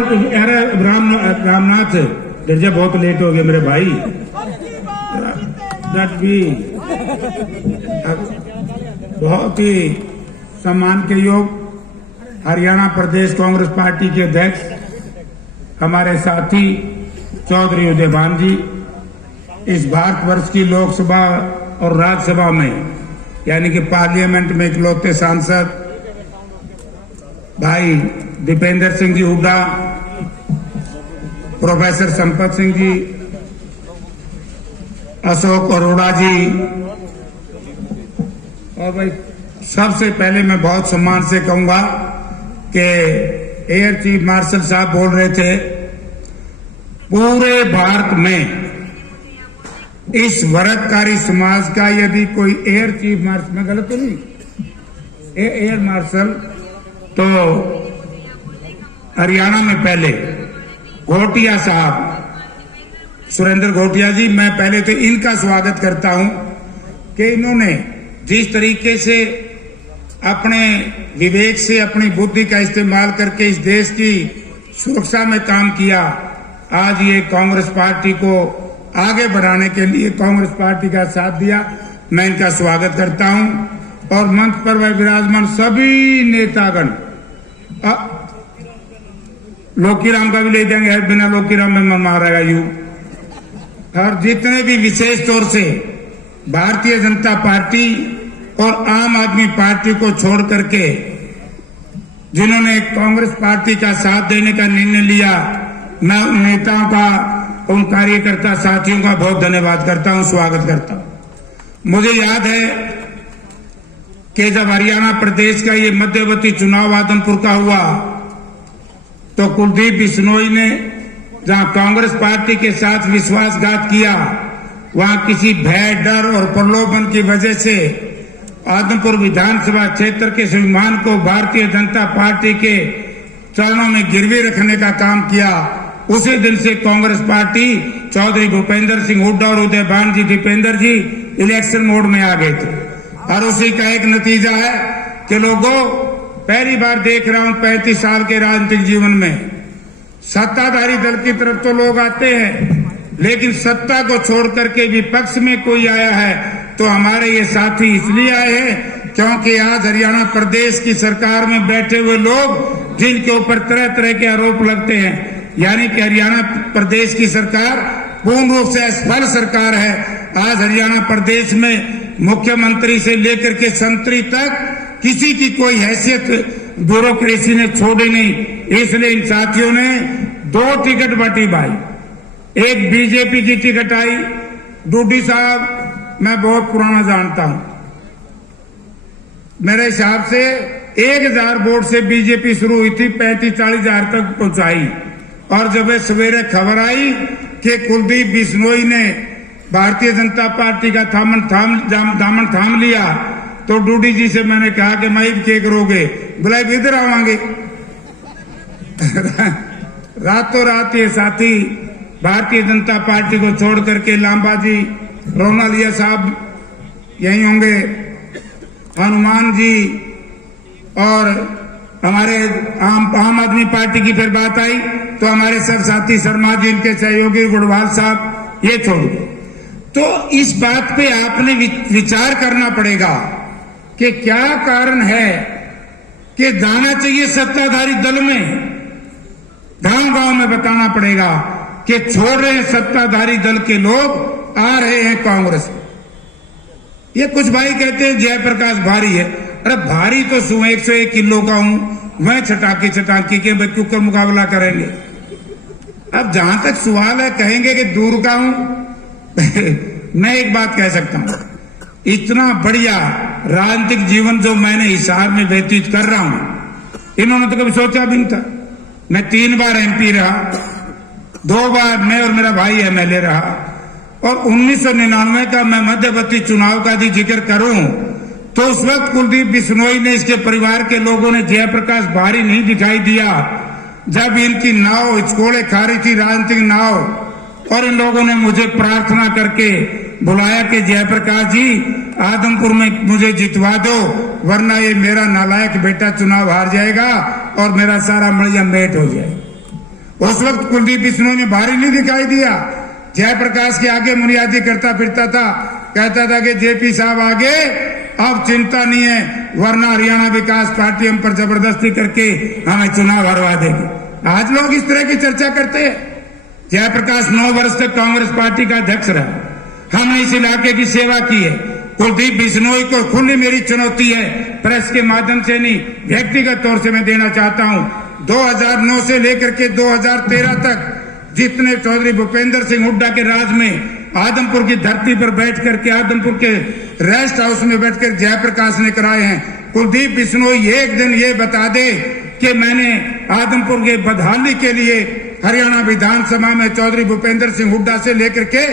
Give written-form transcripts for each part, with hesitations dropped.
अरे रामनाथ गिरजा बहुत लेट हो गए मेरे भाई। बहुत ही सम्मान के योग हरियाणा प्रदेश कांग्रेस पार्टी के अध्यक्ष हमारे साथी चौधरी उदयभान जी, इस भारतवर्ष की लोकसभा और राज्यसभा में यानी कि पार्लियामेंट में इकलौते सांसद भाई दीपेंद्र सिंह जी हुड्डा, प्रोफेसर संपत सिंह जी, अशोक अरोड़ा जी, और भाई सबसे पहले मैं बहुत सम्मान से कहूंगा कि एयर चीफ मार्शल साहब बोल रहे थे पूरे भारत में इस वर्गकारी समाज का यदि कोई एयर चीफ मार्शल, मैं गलत तो नहीं, एयर मार्शल तो हरियाणा में पहले घोटिया साहब, सुरेंद्र घोटिया जी, मैं पहले तो इनका स्वागत करता हूं कि इन्होंने जिस तरीके से अपने विवेक से अपनी बुद्धि का इस्तेमाल करके इस देश की सुरक्षा में काम किया, आज ये कांग्रेस पार्टी को आगे बढ़ाने के लिए कांग्रेस पार्टी का साथ दिया। मैं इनका स्वागत करता हूं और मंच पर विराजमान सभी नेतागण, लोकीराम का भी ले जाएंगे, बिना लोकीराम में मारेगा यू, और जितने भी विशेष तौर से भारतीय जनता पार्टी और आम आदमी पार्टी को छोड़ करके जिन्होंने कांग्रेस पार्टी का साथ देने का निर्णय लिया, मैं उन नेताओं का, उन कार्यकर्ता साथियों का बहुत धन्यवाद करता हूं, स्वागत करता हूं। मुझे याद है कि जब हरियाणा प्रदेश का ये मध्यवर्ती चुनाव आदमपुर का हुआ तो कुलदीप बिश्नोई ने जहां कांग्रेस पार्टी के साथ विश्वासघात किया, वहां किसी भय, डर और प्रलोभन की वजह से आदमपुर विधानसभा क्षेत्र के स्वाभिमान को भारतीय जनता पार्टी के चरणों में गिरवी रखने का काम किया। उसी दिन से कांग्रेस पार्टी चौधरी भूपेंद्र सिंह हुड्डा और उदयभान जी, दीपेंद्र जी इलेक्शन मोड में आ गए थे, और उसी का एक नतीजा है कि लोगों, पहली बार देख रहा हूं 35 साल के राजनीतिक जीवन में, सत्ताधारी दल की तरफ तो लोग आते हैं, लेकिन सत्ता को छोड़ करके विपक्ष में कोई आया है तो हमारे ये साथी इसलिए आए हैं क्योंकि आज हरियाणा प्रदेश की सरकार में बैठे हुए लोग जिनके ऊपर तरह तरह के आरोप लगते हैं, यानी कि हरियाणा प्रदेश की सरकार पूर्ण रूप से असफल सरकार है। आज हरियाणा प्रदेश में मुख्यमंत्री से लेकर के संतरी तक किसी की कोई हैसियत ब्यूरोक्रेसी ने छोड़ी नहीं, इसलिए इन साथियों ने 2 टिकट बांटी भाई, एक बीजेपी की टिकट आई। डूडी साहब मैं बहुत पुराना जानता हूं, मेरे हिसाब से 1000 वोट से बीजेपी शुरू हुई थी, 35-40 हजार तक पहुंचाई, और जब सवेरे खबर आई कि कुलदीप बिश्नोई ने भारतीय जनता पार्टी का दामन थाम लिया तो डूडी जी से मैंने कहा कि मैं क्या करोगे, बोला इधर आवांगे। रातों रात ये साथी भारतीय जनता पार्टी को छोड़ करके लांबा जी, रोनालिया साहब यही होंगे, हनुमान जी, और हमारे आम आदमी पार्टी की फिर बात आई तो हमारे सब साथी शर्मा जी, इनके सहयोगी गुड़वाल साहब, ये छोड़ गए। तो इस बात पे आपने विचार करना पड़ेगा कि क्या कारण है कि जाना चाहिए सत्ताधारी दल में, गांव गांव में बताना पड़ेगा कि छोड़ रहे हैं सत्ताधारी दल के लोग, आ रहे हैं कांग्रेस। ये कुछ भाई कहते हैं जयप्रकाश भारी है, अरे भारी तो 101 किलो का हूं, मैं छटाकी के क्यों कर मुकाबला करेंगे। अब जहां तक सवाल है, कहेंगे कि दूर का हूं मैं एक बात कह सकता हूं, इतना बढ़िया राजनीतिक जीवन जो मैंने हिसार में व्यतीत कर रहा हूं, इन्होंने तो कभी सोचा भी नहीं था। मैं 3 बार एमपी रहा, 2 बार मैं और मेरा भाई एमएलए रहा, और 1999 का मैं मध्यवर्ती चुनाव का भी जिक्र करूं तो उस वक्त कुलदीप बिश्नोई ने, इसके परिवार के लोगों ने जयप्रकाश भारी नहीं दिखाई दिया जब इनकी नाव हिचकोड़े खा रही थी, राजनीतिक नाव, और इन लोगों ने मुझे प्रार्थना करके बुलाया कि जयप्रकाश जी आदमपुर में मुझे जितवा दो, वरना ये मेरा नालायक बेटा चुनाव हार जाएगा और मेरा सारा मड़िया मेट हो जाएगा। उस वक्त कुलदीप बिश्नोई ने भारी नहीं दिखाई दिया। जयप्रकाश के आगे मुनियादी करता फिरता था, कहता था कि जेपी साहब आगे अब चिंता नहीं है, वरना हरियाणा विकास पार्टी हम पर जबरदस्ती करके हमें चुनाव हरवा देगी। आज लोग इस तरह की चर्चा करते हैं। जयप्रकाश 9 वर्ष तक कांग्रेस पार्टी का अध्यक्ष रहा, हमने इस इलाके की सेवा की है। कुलदीप बिश्नोई को खुली मेरी चुनौती है, प्रेस के माध्यम से नहीं, व्यक्तिगत तौर से मैं देना चाहता हूं। 2009 से लेकर के 2013 तक जितने चौधरी भूपेंद्र सिंह हुड्डा के राज में आदमपुर की धरती पर बैठ करके, आदमपुर के रेस्ट हाउस में बैठकर जयप्रकाश ने कराए हैं, कुलदीप बिश्नोई एक दिन ये बता दे कि मैंने आदमपुर के बदहाली के लिए हरियाणा विधानसभा में चौधरी भूपेंद्र सिंह हुड्डा से लेकर के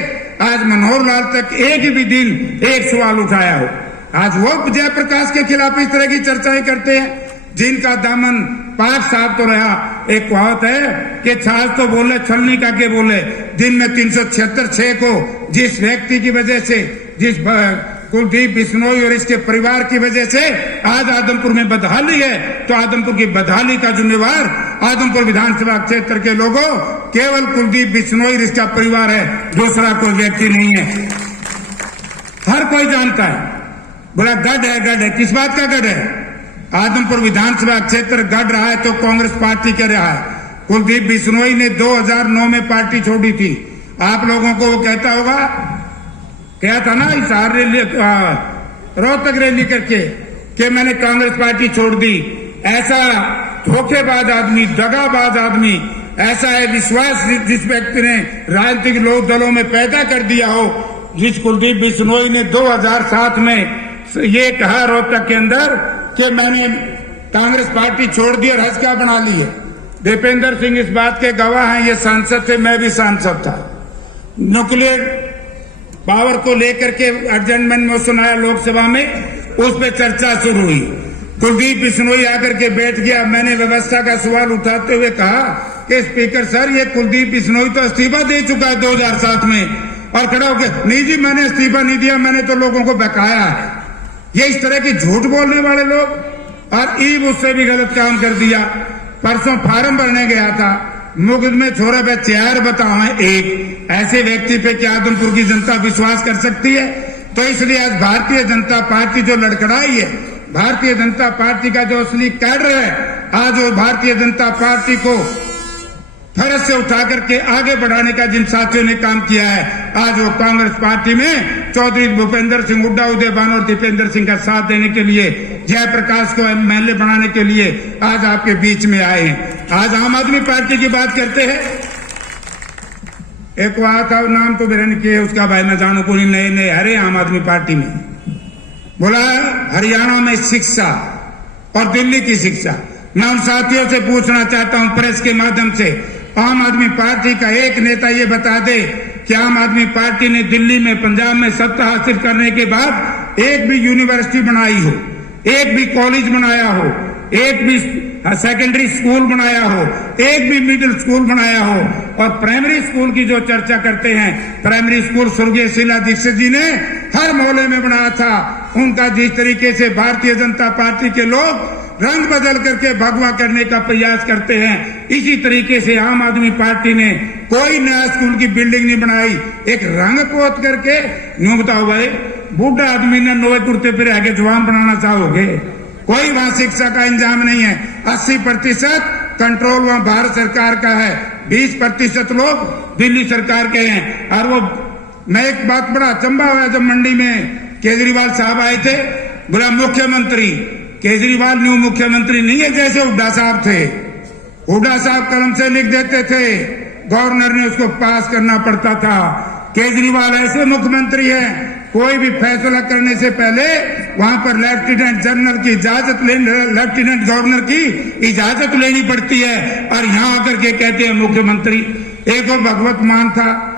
आज मनोहर लाल तक एक भी दिन एक सवाल उठाया हो। आज वो जयप्रकाश के खिलाफ इस तरह की चर्चाएं करते हैं, जिनका दामन पाक साफ तो रहा। एक कहावत है कि छाछ तो बोले छलनी का के बोले। दिन में 376 को जिस व्यक्ति की वजह से, जिस कुलदीप बिश्नोई और इसके परिवार की वजह से आज आदमपुर में बदहाली है, तो आदमपुर की बदहाली का जिम्मेवार आदमपुर विधानसभा क्षेत्र के लोगों केवल कुलदीप बिश्नोई और इसका परिवार है, दूसरा कोई व्यक्ति नहीं है। हर कोई जानता है। बोला गढ़ है, किस बात का गढ़ है? आदमपुर विधानसभा क्षेत्र गढ़ रहा है तो कांग्रेस पार्टी कर रहा है। कुलदीप बिश्नोई ने 2009 में पार्टी छोड़ी थी। आप लोगों को वो कहता होगा, क्या था ना हिसार रैली, रोहतक रैली करके कि मैंने कांग्रेस पार्टी छोड़ दी। ऐसा धोखेबाज आदमी, दगाबाज आदमी, ऐसा है विश्वास जिस व्यक्ति ने राजनीतिक लोक दलों में पैदा कर दिया हो, जिस कुलदीप बिश्नोई ने 2007 में ये कहा रोहतक के अंदर कि मैंने कांग्रेस पार्टी छोड़ दी और हंसका बना ली है। दीपेंद्र सिंह इस बात के गवाह हैं, ये सांसद थे, मैं भी सांसद था। न्यूक्लियर पावर को लेकर के एडजमेंट में सुनाया लोकसभा में, उस पर चर्चा शुरू हुई। कुलदीप बिश्नोई आकर के बैठ गया। मैंने व्यवस्था का सवाल उठाते हुए कहा कि स्पीकर सर, ये कुलदीप बिश्नोई तो इस्तीफा दे चुका है 2007 में, और खड़ा होकर नहीं जी मैंने इस्तीफा नहीं दिया, मैंने तो लोगों को बकाया है। ये इस तरह की झूठ बोलने वाले लोग, और ईब उससे भी गलत काम कर दिया। परसों फार्म भरने गया था, मुकदमे छोरा पे 4 बताओ हैं एक, ऐसे व्यक्ति पे क्या आदमपुर की जनता विश्वास कर सकती है? तो इसलिए आज भारतीय जनता पार्टी जो लड़खड़ाई है, भारतीय जनता पार्टी का जो असली कैडर है, आज वो भारतीय जनता पार्टी को फरज से उठा करके आगे बढ़ाने का जिन साथियों ने काम किया है, आज वो कांग्रेस पार्टी में चौधरी भूपेंद्र सिंह हुड्डा, उदय भानु और दीपेंद्र सिंह का साथ देने के लिए, जयप्रकाश को एमएलए बनाने के लिए आज आपके बीच में आए हैं। आज आम आदमी पार्टी की बात करते हैं। एक वहां था, नाम तो मेरे ने किया उसका, भाई मैं जानू को नहीं, नए हरे आम आदमी पार्टी में बोला हरियाणा में शिक्षा और दिल्ली की शिक्षा। मैं उन साथियों से पूछना चाहता हूं प्रेस के माध्यम से, आम आदमी पार्टी का एक नेता ये बता दे कि आम आदमी पार्टी ने दिल्ली में, पंजाब में सत्ता हासिल करने के बाद एक भी यूनिवर्सिटी बनाई हो, एक भी कॉलेज बनाया हो, एक भी सेकेंडरी स्कूल बनाया हो, एक भी मिडिल स्कूल बनाया हो। और प्राइमरी स्कूल की जो चर्चा करते हैं, प्राइमरी स्कूल स्वर्गीय शीला दीक्षित जी ने हर मोहल्ले में बनाया था। उनका जिस तरीके से भारतीय जनता पार्टी के लोग रंग बदल करके भगवा करने का प्रयास करते हैं, इसी तरीके से आम आदमी पार्टी ने कोई नया स्कूल की बिल्डिंग नहीं बनाई, एक रंग पोत करके। यूं बताओ भाई, बूढ़ा आदमी ने नोए कुर्ते पर आगे जवान बनाना चाहोगे? कोई वहां शिक्षा का इंतजाम नहीं है। 80% कंट्रोल वहां भारत सरकार का है, 20% लोग दिल्ली सरकार के हैं। और वो मैं एक बात बड़ा अचंभा हुआ जब मंडी में केजरीवाल साहब आए थे, बोला मुख्यमंत्री, केजरीवाल न्यू मुख्यमंत्री नहीं है जैसे हुड्डा साहब थे। हुड्डा साहब कलम से लिख देते थे, गवर्नर ने उसको पास करना पड़ता था। केजरीवाल ऐसे मुख्यमंत्री हैं, कोई भी फैसला करने से पहले वहां पर लेफ्टिनेंट जनरल की इजाजत लेफ्टिनेंट गवर्नर की इजाजत लेनी पड़ती है, और यहां आकर के कहते हैं मुख्यमंत्री। एक और भगवत मान था,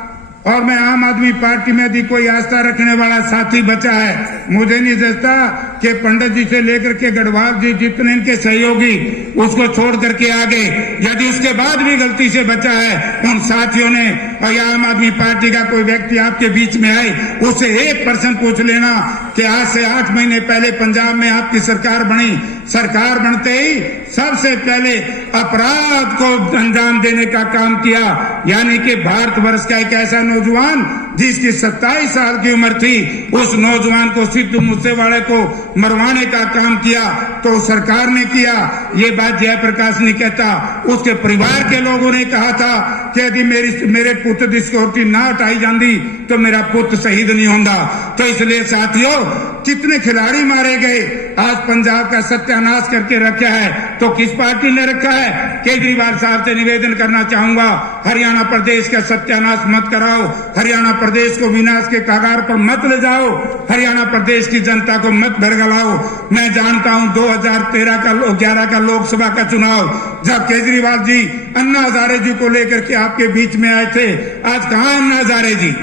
और मैं आम आदमी पार्टी में भी कोई आस्था रखने वाला साथी बचा है। मुझे नहीं समझता कि पंडित जी से लेकर के गढ़वाल जी जितने इनके सहयोगी, उसको छोड़ करके आगे यदि उसके बाद भी गलती से बचा है, उन साथियों ने और या आम आदमी पार्टी का कोई व्यक्ति आपके बीच में आए, उससे एक प्रश्न पूछ लेना कि आज से 8 महीने पहले पंजाब में आपकी सरकार बनी, सरकार बनते ही सबसे पहले अपराध को अंजाम देने का काम किया, यानी कि भारतवर्ष का एक ऐसा नौजवान जिसकी 27 साल की उम्र थी, उस नौजवान को सिद्धू मूसेवाले को मरवाने का काम किया तो सरकार ने किया। ये बात जयप्रकाश नहीं कहता, उसके परिवार के लोगों ने कहा था कि यदि मेरे पुत्र की सिक्योरिटी ना हटाई जाती तो मेरा पुत्र शहीद नहीं होता। तो इसलिए साथियों, कितने खिलाड़ी मारे गए, आज पंजाब का सत्यानाश करके रखा है तो किस पार्टी ने रखा है? केजरीवाल साहब से निवेदन करना चाहूंगा, हरियाणा प्रदेश का सत्यानाश मत कराओ, हरियाणा प्रदेश को विनाश के कगार पर मत ले जाओ, हरियाणा प्रदेश की जनता को मत भरगलाओ। मैं जानता हूं 2011 का लोकसभा का चुनाव जब केजरीवाल जी अन्ना हजारे जी को लेकर के आपके बीच में आए थे, आज कहां अन्ना हजारे जी,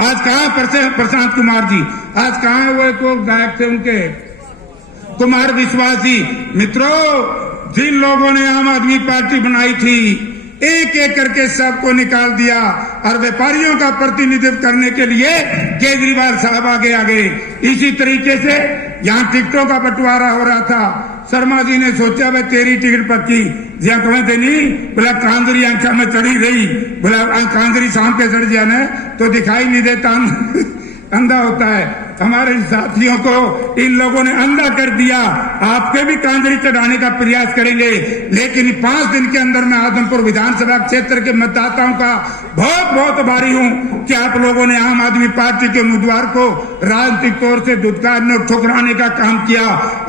आज कहां प्रशांत कुमार जी, आज कहां वो गायक थे उनके कुमार विश्वास जी? मित्रों, जिन लोगों ने आम आदमी पार्टी बनाई थी, एक एक करके सबको निकाल दिया और व्यापारियों का प्रतिनिधित्व करने के लिए केजरीवाल साहब आगे। इसी तरीके से यहां टिकटों का बंटवारा हो रहा था, शर्मा जी ने सोचा भाई तेरी टिकट पक्की, जहाँ कमें देनी बोला कांजरी आंखा में चढ़ी रही, बोला कांजरी शाम के चढ़ जाना तो दिखाई नहीं देता, अंधा होता है। हमारे साथियों को इन लोगों ने अंधा कर दिया। आपके भी कांजरी चढ़ाने का प्रयास करेंगे, लेकिन 5 दिन के अंदर मैं आदमपुर विधानसभा क्षेत्र के मतदाताओं का बहुत आभारी हूं कि आप लोगों ने आम आदमी पार्टी के उम्मीदवार को राजनीतिक तौर से धुतकारने और ठुकराने का काम किया।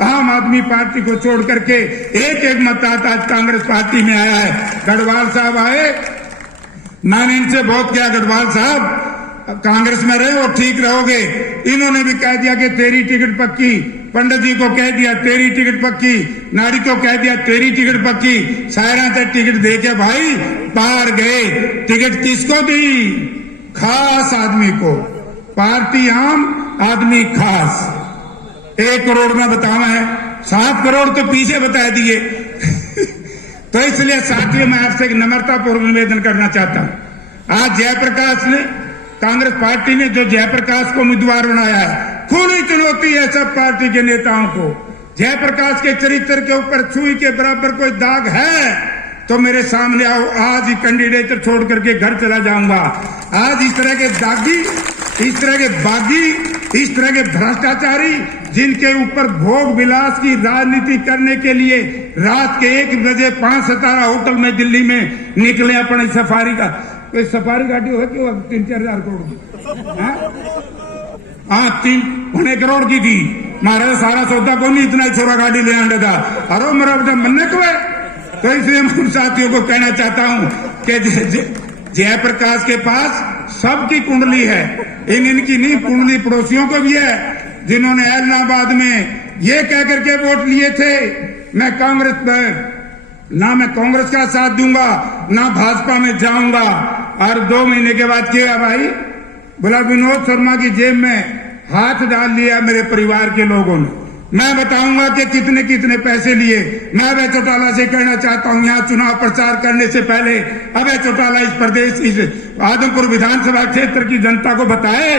आम आदमी पार्टी को छोड़ करके एक मतदाता आज कांग्रेस पार्टी में आया है। गढ़वाल साहब आए, मैंने इनसे बहुत किया, गढ़वाल साहब कांग्रेस में रहे और ठीक रहोगे। इन्होंने भी कह दिया कि तेरी टिकट पक्की, पंडित जी को कह दिया तेरी टिकट पक्की, नाड़ी को कह दिया तेरी टिकट पक्की, सायरा से टिकट दे के भाई पार गए। टिकट किसको दी? खास आदमी को, पार्टी आम, आदमी खास। 1 करोड़ में बतावा है, 7 करोड़ तो पीछे बता दिए। तो इसलिए साथियों, मैं आपसे एक नम्रतापूर्वक निवेदन करना चाहता हूं। आज जयप्रकाश ने, कांग्रेस पार्टी ने जो जयप्रकाश को उम्मीदवार बनाया है, खुली चुनौती है सब पार्टी के नेताओं को। जयप्रकाश के चरित्र के ऊपर सुई के बराबर कोई दाग है तो मेरे सामने आओ, आज ही कैंडिडेट छोड़ करके घर चला जाऊंगा। आज इस तरह के दागी, इस तरह के बागी, इस तरह के भ्रष्टाचारी, जिनके ऊपर भोग विलास की राजनीति करने के लिए रात के 1 बजे 5 सितारा होटल में दिल्ली में निकले अपने सफारी का, कोई सफारी गाड़ी हो क्यों 3-4 हजार करोड़ की, हाँ 3 करोड़ की थी। महाराज सारा सौदा को नहीं, इतना छोरा गाड़ी ले आने था, अरे मेरा बेटा मनने को है। तो इसलिए मैं साथियों को कहना चाहता हूं कि जयप्रकाश के पास सबकी कुंडली है, इनकी नहीं, कुंडली पड़ोसियों को भी है, जिन्होंने इलाहाबाद में ये कह करके वोट लिए थे मैं कांग्रेस पर, ना मैं कांग्रेस का साथ दूंगा ना भाजपा में जाऊंगा। और 2 महीने के बाद क्या भाई, बोला विनोद शर्मा की जेब में हाथ डाल लिया मेरे परिवार के लोगों ने। मैं बताऊंगा कि कितने कितने पैसे लिए। मैं अभय चौटाला से कहना चाहता हूं, यहाँ चुनाव प्रचार करने से पहले अभय चौटाला इस प्रदेश, इस आदमपुर विधानसभा क्षेत्र की जनता को बताए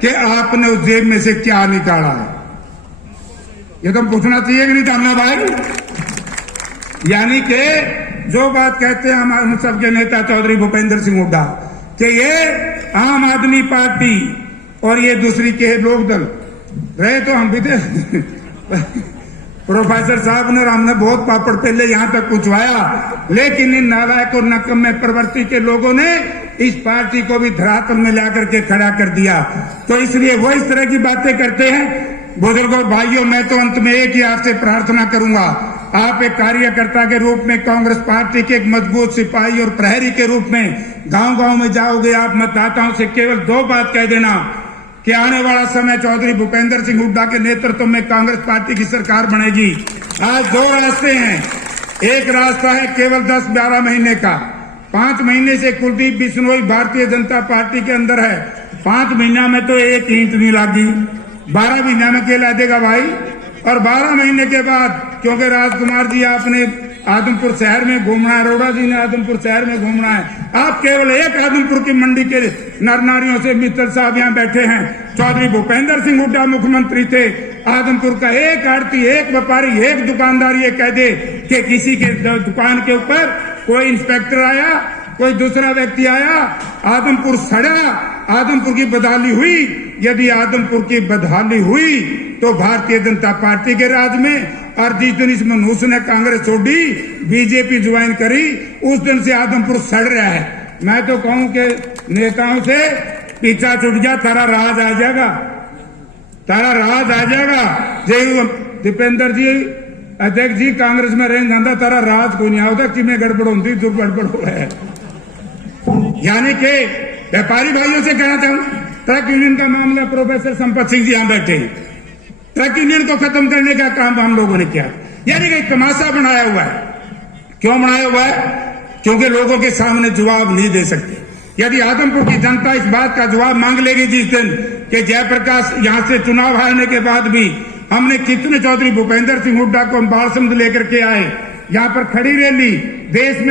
कि आपने उस जेब में से क्या निकाला है। ये तो पूछना चाहिए कि नहीं जानना भाई। यानी कि जो बात कहते हैं हम सबके नेता चौधरी भूपेंद्र सिंह हुड्डा कि ये आम आदमी पार्टी और ये दूसरी के लोकदल रहे, तो हम भी थे प्रोफेसर साहब ने और हमने बहुत पापड़ पहले यहां तक पहुंचवाया, लेकिन इन नालायक और नकम्मे प्रवृत्ति के लोगों ने इस पार्टी को भी धरातल में लाकर के खड़ा कर दिया। तो इसलिए वो इस तरह की बातें करते हैं। बुजुर्गों, भाइयों, मैं तो अंत में एक ही आपसे प्रार्थना करूंगा, आप एक कार्यकर्ता के रूप में, कांग्रेस पार्टी के एक मजबूत सिपाही और प्रहरी के रूप में गांव गांव में जाओगे, आप मतदाताओं से केवल 2 बात कह देना कि आने वाला समय चौधरी भूपेंद्र सिंह हुड्डा के नेतृत्व में कांग्रेस पार्टी की सरकार बनेगी। आज 2 रास्ते हैं, एक रास्ता है केवल 10-12 महीने का, 5 महीने से कुलदीप बिश्नोई भारतीय जनता पार्टी के अंदर है, 5 महीना में तो एक ईंट नहीं लगी, 12 महीना में क्या ला देगा भाई। और 12 महीने के बाद, क्योंकि राजकुमार जी आपने आदमपुर शहर में घूमना है, अरोड़ा जी ने आदमपुर शहर में घूमना है। आप केवल एक आदमपुर की मंडी के नर नारियों से मित्तल साहब यहाँ बैठे हैं। चौधरी भूपेंद्र सिंह हुड्डा मुख्यमंत्री थे, आदमपुर का एक आड़ती, एक व्यापारी, एक दुकानदार ये कह दे कि किसी के दुकान के ऊपर कोई इंस्पेक्टर आया, कोई दूसरा व्यक्ति आया, आदमपुर सड़ा, आदमपुर की बदहाली हुई। यदि आदमपुर की बदहाली हुई तो भारतीय जनता पार्टी के राज में, और जिस दिन इस मनुष्य ने कांग्रेस छोड़ी, बीजेपी ज्वाइन करी, उस दिन से आदमपुर सड़ रहा है। मैं तो कहूं कि नेताओं से पीछा छूट जा, तारा राज आ जाएगा, तारा राज आ जाएगा। जय दीपेंद्र जी, अध्यक्ष जी, कांग्रेस में रहने धंधा तारा राज को नहीं आता कि मैं गड़बड़ होती तो गड़बड़ हो है। यानी कि व्यापारी भाइयों से कहना चाहूं, ट्रक यूनियन का मामला, प्रोफेसर संपत सिंह जी यहां बैठे हैं, ट्रक यूनियन को खत्म करने का काम हम लोगों ने किया। यानी कि तमाशा बनाया हुआ है। क्यों बनाया हुआ है? क्योंकि लोगों के सामने जवाब नहीं दे सकते। यदि आदमपुर की जनता इस बात का जवाब मांग लेगी जिस दिन कि जयप्रकाश यहां से चुनाव हारने के बाद भी हमने कितने चौधरी भूपेंद्र सिंह हुड्डा को हम बालसमंद लेकर के आए, यहां पर खड़ी रैली देश में